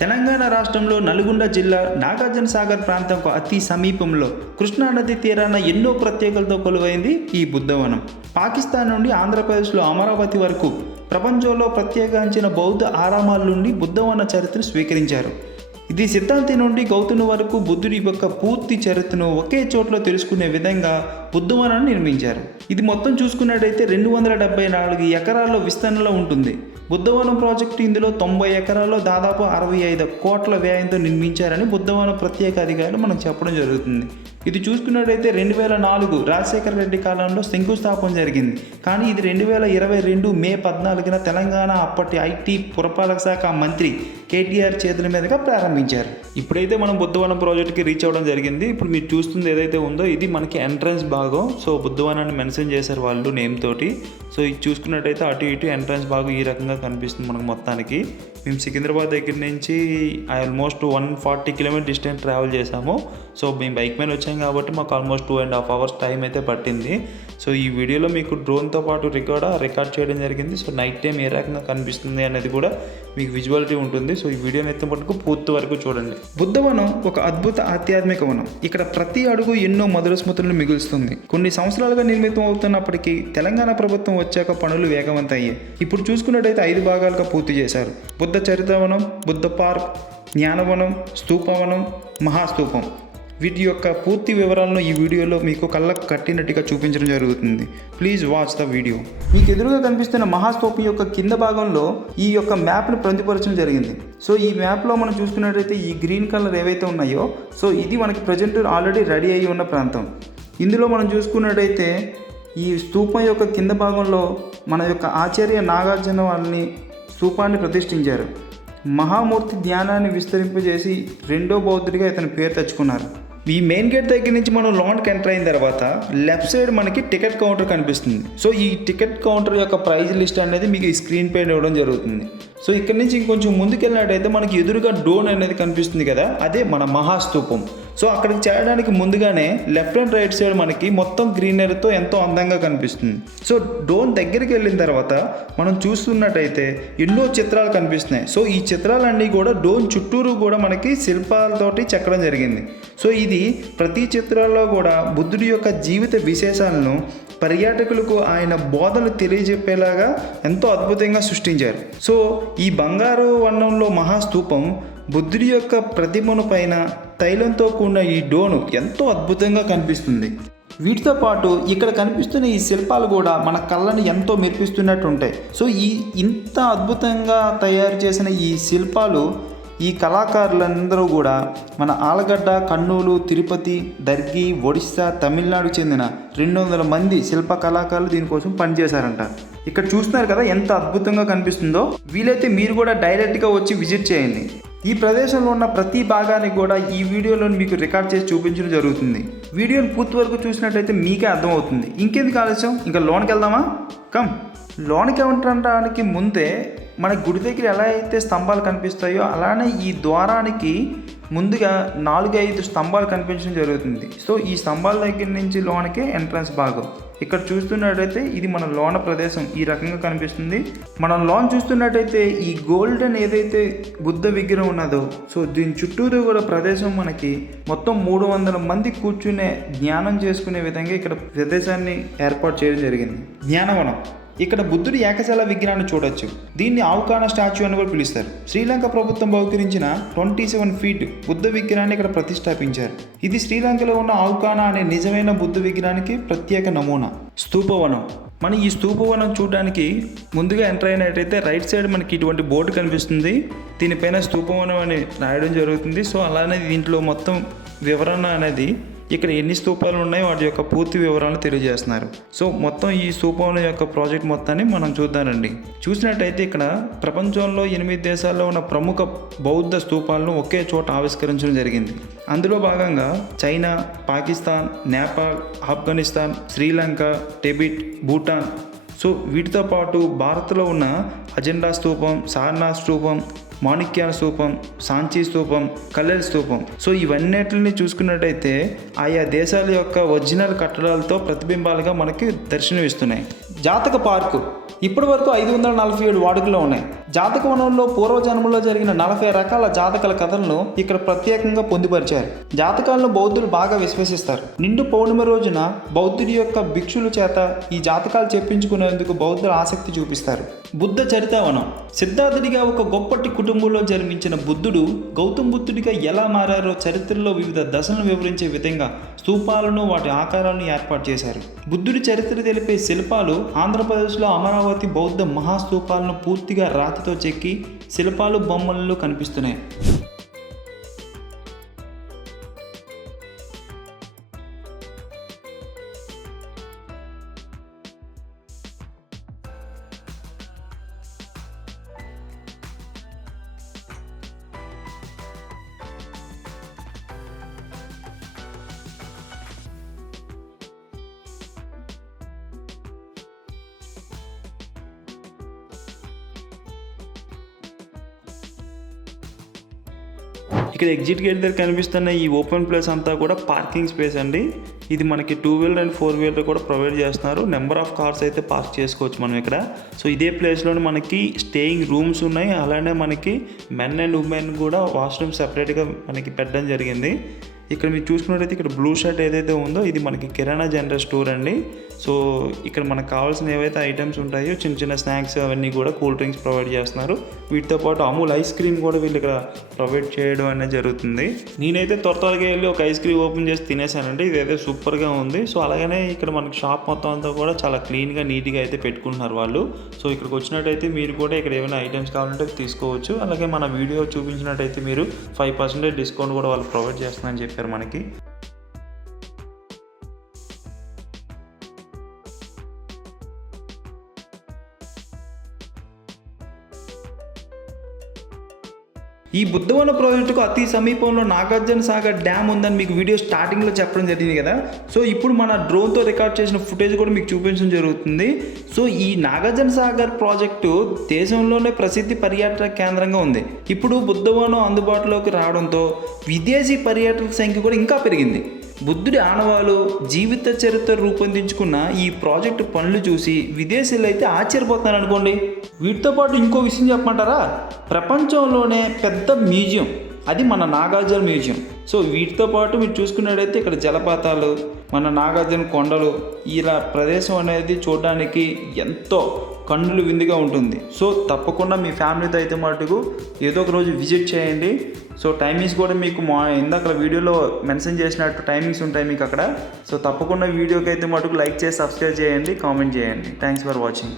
తెలంగాణ రాష్ట్రంలో నల్గొండ జిల్లా నాగార్జున సాగర్ ప్రాంతంకు అతి సమీపంలో కృష్ణానది తీరాన ఎన్నో ప్రత్యేకతలతో కొలువైంది ఈ బుద్ధవనం. పాకిస్తాన్ నుండి ఆంధ్రప్రదేశ్లో అమరావతి వరకు ప్రపంచంలో ప్రత్యేకించిన బౌద్ధ ఆరామాల నుండి బుద్ధవన చరిత్రను స్వీకరించారు. ఇది సిద్ధాంతి నుండి గౌతమి వరకు బుద్ధుడి యొక్క పూర్తి చరిత్రను ఒకే చోట్లో తెలుసుకునే విధంగా బుద్ధవనాన్ని నిర్మించారు. ఇది మొత్తం చూసుకున్నట్టయితే 274 ఎకరాల్లో విస్తరణలో ఉంటుంది. బుద్ధవనం ప్రాజెక్టు ఇందులో 90 ఎకరాల్లో దాదాపు 65 కోట్ల వ్యయంతో నిర్మించారని బుద్ధవనం ప్రత్యేక అధికారులు మనకు చెప్పడం జరుగుతుంది. ఇది చూసుకున్నట్టయితే 2004 రాజశేఖర రెడ్డి కాలంలో శంకుస్థాపన జరిగింది. కానీ ఇది 2022 మే 14న తెలంగాణ అప్పటి ఐటీ పురపాలక శాఖ మంత్రి కేటీఆర్ చేతుల మీదుగా ప్రారంభించారు. ఇప్పుడైతే మనం బుద్ధవనం ప్రాజెక్ట్కి రీచ్ అవ్వడం జరిగింది. ఇప్పుడు మీరు చూస్తుంది ఏదైతే ఉందో ఇది మనకి ఎంట్రన్స్ భాగం. సో బుద్ధవనాన్ని మెన్షన్ చేశారు వాళ్ళు నేమ్ తోటి. సో ఇది చూసుకున్నట్టయితే అటు ఇటు ఎంట్రన్స్ భాగం ఈ రకంగా కనిపిస్తుంది మనకు మొత్తానికి. మేము సికింద్రాబాద్ దగ్గర నుంచి ఆల్మోస్ట్ 140 కిలోమీటర్ డిస్టెన్స్ ట్రావెల్ చేసాము. సో మేము బైక్ మీద వచ్చాం కాబట్టి మాకు ఆల్మోస్ట్ 2.5 hours టైం అయితే పట్టింది. సో ఈ వీడియోలో మీకు డ్రోన్తో పాటు రికార్డ్ చేయడం జరిగింది. సో నైట్ టైం ఏ రకంగా కనిపిస్తుంది అనేది కూడా మీకు విజువాలిటీ ఉంటుంది. సో ఈ వీడియోని అయితే మటుకు పూర్తి వరకు చూడండి. బుద్ధవనం ఒక అద్భుత ఆధ్యాత్మిక వనం. ఇక్కడ ప్రతి అడుగు ఎన్నో మధుర స్మృతులను మిగులుస్తుంది. కొన్ని సంవత్సరాలుగా నిర్మితం అవుతున్నప్పటికీ తెలంగాణ ప్రభుత్వం వచ్చాక పనులు వేగవంతయ్యాయి. ఇప్పుడు చూసుకున్నట్టయితే 5 భాగాలుగా పూర్తి చేశారు. బుద్ధ చరిత్రవనం, బుద్ధ పార్క్, జ్ఞానవనం, స్తూపవనం, మహాస్తూపం. వీటి యొక్క పూర్తి వివరాలను ఈ వీడియోలో మీకు కళ్ళకు కట్టినట్టుగా చూపించడం జరుగుతుంది. Please watch the video. మీకు ఎదురుగా కనిపిస్తున్న మహాస్తూపం యొక్క కింద భాగంలో ఈ యొక్క మ్యాప్ను పొందుపరచడం జరిగింది. సో ఈ మ్యాప్లో మనం చూసుకున్నట్టయితే ఈ గ్రీన్ కలర్ ఏవైతే ఉన్నాయో సో ఇది మనకి ప్రజెంట్ ఆల్రెడీ రెడీ అయ్యి ఉన్న ప్రాంతం. ఇందులో మనం చూసుకున్నట్టయితే ఈ స్తూపం యొక్క కింద భాగంలో మన యొక్క ఆచార్య నాగార్జున వాళ్ళని స్తూపాన్ని ప్రతిష్ఠించారు. మహామూర్తి ధ్యానాన్ని విస్తరింపజేసి 2వ బౌద్ధుడిగా ఇతని పేరు తెచ్చుకున్నారు. ఈ మెయిన్ గేట్ దగ్గర నుంచి మనం లోన్కి ఎంటర్ అయిన తర్వాత లెఫ్ట్ సైడ్ మనకి టికెట్ కౌంటర్ కనిపిస్తుంది. సో ఈ టికెట్ కౌంటర్ యొక్క ప్రైజ్ లిస్ట్ అనేది మీకు ఈ స్క్రీన్ పైన ఇవ్వడం జరుగుతుంది. సో ఇక్కడ నుంచి ఇంకొంచెం ముందుకు వెళ్ళినట్టయితే మనకి ఎదురుగా డోన్ అనేది కనిపిస్తుంది కదా, అదే మన మహాస్తూపం. సో అక్కడికి చేరడానికి ముందుగానే లెఫ్ట్ అండ్ రైట్ సైడ్ మనకి మొత్తం గ్రీనరీతో ఎంతో అందంగా కనిపిస్తుంది. సో డోన్ దగ్గరికి వెళ్ళిన తర్వాత మనం చూస్తున్నట్టయితే ఎన్నో చిత్రాలు కనిపిస్తున్నాయి. సో ఈ చిత్రాలన్నీ కూడా డోన్ చుట్టూరు కూడా మనకి శిల్పాలతోటి చెక్కడం జరిగింది. సో ఇది ప్రతి చిత్రాల్లో కూడా బుద్ధుడి యొక్క జీవిత విశేషాలను పర్యాటకులకు ఆయన బోధనలు తెలియజెప్పేలాగా ఎంతో అద్భుతంగా సృష్టించారు. సో ఈ బంగారు వర్ణంలో మహాస్తూపం బుద్ధుడి యొక్క ప్రతిమను పైన తైలంతో కూడిన ఈ డోను ఎంతో అద్భుతంగా కనిపిస్తుంది. వీటితో పాటు ఇక్కడ కనిపిస్తున్న ఈ శిల్పాలు కూడా మన కళ్ళని ఎంతో మెరిపిస్తున్నట్టు ఉంటాయి. సో ఇంత అద్భుతంగా తయారు చేసిన ఈ శిల్పాలు ఈ కళాకారులందరూ కూడా మన ఆలగడ్డ, కర్నూలు, తిరుపతి, దర్గి, ఒడిస్సా, తమిళనాడుకు చెందిన 200 మంది శిల్ప కళాకారులు దీనికోసం పనిచేశారంట. ఇక్కడ చూస్తున్నారు కదా ఎంత అద్భుతంగా కనిపిస్తుందో. వీలైతే మీరు కూడా డైరెక్ట్గా వచ్చి విజిట్ చేయండి. ఈ ప్రదేశంలో ఉన్న ప్రతి భాగానికి కూడా ఈ వీడియోలో మీకు రికార్డ్ చేసి చూపించడం జరుగుతుంది. వీడియోని పూర్తి వరకు చూసినట్టయితే మీకే అర్థమవుతుంది. ఇంకెందుకు ఆలస్యం, ఇంకా లోనికి వెళ్దామా? కమ్. లోనికి వెళ్ళడానికి ముందే మన గుడి దగ్గర ఎలా అయితే స్తంభాలు కనిపిస్తాయో అలానే ఈ ద్వారానికి ముందుగా 4-5 స్తంభాలు కనిపించడం జరుగుతుంది. సో ఈ స్తంభాల దగ్గర నుంచి లోనకే ఎంట్రన్స్ భాగం. ఇక్కడ చూస్తున్నట్టయితే ఇది మన లోన ప్రదేశం ఈ రకంగా కనిపిస్తుంది. మనం లోన్ చూస్తున్నట్టయితే ఈ గోల్డెన్ ఏదైతే బుద్ధ విగ్రహం ఉన్నదో సో దీని చుట్టూరు కూడా ప్రదేశం మనకి మొత్తం 300 మంది కూర్చునే ధ్యానం చేసుకునే విధంగా ఇక్కడ ప్రదేశాన్ని ఏర్పాటు చేయడం జరిగింది. జ్ఞానవనం. ఇక్కడ బుద్ధుడి ఏకశిలా విగ్రహాన్ని చూడొచ్చు. దీన్ని ఆవుకాన స్టాచ్యూ అని కూడా పిలుస్తారు. శ్రీలంక ప్రభుత్వం బహుకరించిన 27 feet బుద్ధ విగ్రహాన్ని ఇక్కడ ప్రతిష్టాపించారు. ఇది శ్రీలంకలో ఉన్న ఆవుకాన అనే నిజమైన బుద్ధ విగ్రహానికి ప్రత్యేక నమూనా. స్తూపవనం. మన ఈ స్తూపవనం చూడడానికి ముందుగా ఎంటర్ అయినట్టయితే రైట్ సైడ్ మనకి ఇటువంటి బోర్డు కనిపిస్తుంది. దీనిపైన స్తూపవనం అని రాయడం జరుగుతుంది. సో అలానే దీంట్లో మొత్తం వివరణ అనేది ఇక్కడ ఎన్ని స్తూపాలు ఉన్నాయో వాటి యొక్క పూర్తి వివరాలను తెలియజేస్తున్నారు. సో మొత్తం ఈ స్తూపం యొక్క ప్రాజెక్ట్ మొత్తాన్ని మనం చూద్దామండి. చూసినట్టయితే ఇక్కడ ప్రపంచంలో 8 దేశాల్లో ఉన్న ప్రముఖ బౌద్ధ స్తూపాలను ఒకే చోట ఆవిష్కరించడం జరిగింది. అందులో భాగంగా China, Pakistan, Nepal, Afghanistan, Sri Lanka, Tibet, Bhutan. So వీటితో పాటు భారత్లో ఉన్న అజెండా స్తూపం, సారనాథ్ స్తూపం, మాణిక్యాల స్తూపం, సాంచీ స్తూపం, కల్లెల్ స్తూపం. సో ఇవన్నిటిని చూసుకున్నట్టయితే ఆయా దేశాల యొక్క ఒరిజినల్ కట్టడాలతో ప్రతిబింబాలుగా మనకి దర్శనమిస్తున్నాయి. జాతక పార్కు. ఇప్పటి వరకు 547 వాడుకలో ఉన్నాయి. జాతకవనంలో పూర్వజన్మలో జరిగిన 40 రకాల జాతకాల కథలను ఇక్కడ ప్రత్యేకంగా పొందుపరిచారు. జాతకాలను బౌద్ధులు బాగా విశ్వసిస్తారు. నిండు పౌర్ణమి రోజున బౌద్ధుడి యొక్క భిక్షుల చేత ఈ జాతకాలు చెప్పించుకునేందుకు బౌద్ధులు ఆసక్తి చూపిస్తారు. బుద్ధ చరితావనం. సిద్ధార్థుడిగా ఒక గొప్పటి కుటుంబంలో జన్మించిన బుద్ధుడు గౌతమ బుద్ధుడిగా ఎలా మారారో చరిత్రలో వివిధ దశలను వివరించే విధంగా స్తూపాలను వాటి ఆకారాలను ఏర్పాటు చేశారు. బుద్ధుడి చరిత్ర తెలిపే శిల్పాలు ఆంధ్రప్రదేశ్లో అమరావతి బౌద్ధ మహాస్తూపాలను పూర్తిగా రాతితో చెక్కి శిల్పాలు బొమ్మలలో కనిపిస్తున్నాయి. ఇక్కడ ఎగ్జిట్ గేట్ దగ్గర కనిపిస్తున్న ఈ ఓపెన్ ప్లేస్ అంతా కూడా పార్కింగ్ స్పేస్ అండి. ఇది మనకి 2 వీలర్ అండ్ 4 వీలర్ కూడా ప్రొవైడ్ చేస్తున్నారు. నెంబర్ ఆఫ్ కార్స్ అయితే పార్క్ చేసుకోవచ్చు మనం ఇక్కడ. సో ఇదే ప్లేస్లోనే మనకి స్టేయింగ్ రూమ్స్ ఉన్నాయి. అలానే మనకి మెన్ అండ్ ఉమెన్ కూడా వాష్రూమ్ సెపరేట్గా మనకి పెట్టడం జరిగింది. ఇక్కడ మీరు చూసుకున్నట్టయితే ఇక్కడ బ్లూ షర్ట్ ఏదైతే ఉందో ఇది మనకి కిరాణా జనరల్ స్టోర్ అండి. సో ఇక్కడ మనకు కావాల్సిన ఏవైతే ఐటమ్స్ ఉంటాయో చిన్న చిన్న స్నాక్స్ అవన్నీ కూడా కూల్ డ్రింక్స్ ప్రొవైడ్ చేస్తున్నారు. వీటితో పాటు అమూల్ ఐస్ క్రీమ్ కూడా వీళ్ళు ఇక్కడ ప్రొవైడ్ చేయడం అనేది జరుగుతుంది. నేనైతే త్వరగా వెళ్ళి ఒక ఐస్ క్రీమ్ ఓపెన్ చేసి తినేసానండి. ఇదైతే సూపర్గా ఉంది. సో అలాగనే ఇక్కడ మనకి షాప్ మొత్తం అంతా కూడా చాలా క్లీన్గా నీట్గా అయితే పెట్టుకుంటున్నారు వాళ్ళు. సో ఇక్కడికి వచ్చినట్టయితే మీరు కూడా ఇక్కడ ఏమైనా ఐటమ్స్ కావాలంటే తీసుకోవచ్చు. అలాగే మన వీడియో చూపించినట్టయితే మీరు 5% డిస్కౌంట్ కూడా వాళ్ళు ప్రొవైడ్ చేస్తున్నారని చెప్పారు మనకి. ఈ బుద్ధవన ప్రాజెక్టుకు అతి సమీపంలో నాగార్జున సాగర్ డ్యామ్ ఉందని మీకు వీడియో స్టార్టింగ్లో చెప్పడం జరిగింది కదా. సో ఇప్పుడు మన డ్రోన్తో రికార్డ్ చేసిన ఫుటేజ్ కూడా మీకు చూపించడం జరుగుతుంది. సో ఈ నాగార్జున సాగర్ ప్రాజెక్టు దేశంలోనే ప్రసిద్ధి పర్యాటక కేంద్రంగా ఉంది. ఇప్పుడు బుద్ధవనం అందుబాటులోకి రావడంతో విదేశీ పర్యాటకుల సంఖ్య కూడా ఇంకా పెరిగింది. బుద్ధుడి ఆనవాలు జీవిత చరిత్ర రూపొందించుకున్న ఈ ప్రాజెక్టు పనులు చూసి విదేశీయులు అయితే ఆశ్చర్యపోతున్నారు అనుకోండి. వీటితో పాటు ఇంకో విషయం చెప్పమంటారా, ప్రపంచంలోనే పెద్ద మ్యూజియం అది మన నాగార్జున మ్యూజియం. సో వీటితో పాటు మీరు చూసుకున్నట్టయితే ఇక్కడ జలపాతాలు, మన నాగార్జున కొండలు, ఇలా ప్రదేశం అనేది చూడడానికి ఎంతో కన్నులు విందుగా ఉంటుంది. సో తప్పకుండా మీ ఫ్యామిలీతో అయితే మటుకు ఏదో ఒక రోజు విజిట్ చేయండి. సో టైమింగ్స్ కూడా మీకు ఇందాక వీడియోలో మెన్షన్ చేసినట్టు టైమింగ్స్ ఉంటాయి మీకు అక్కడ. సో తప్పకుండా వీడియోకి అయితే మటుకు లైక్ చేసి సబ్స్క్రైబ్ చేయండి, కామెంట్ చేయండి. Thanks for watching.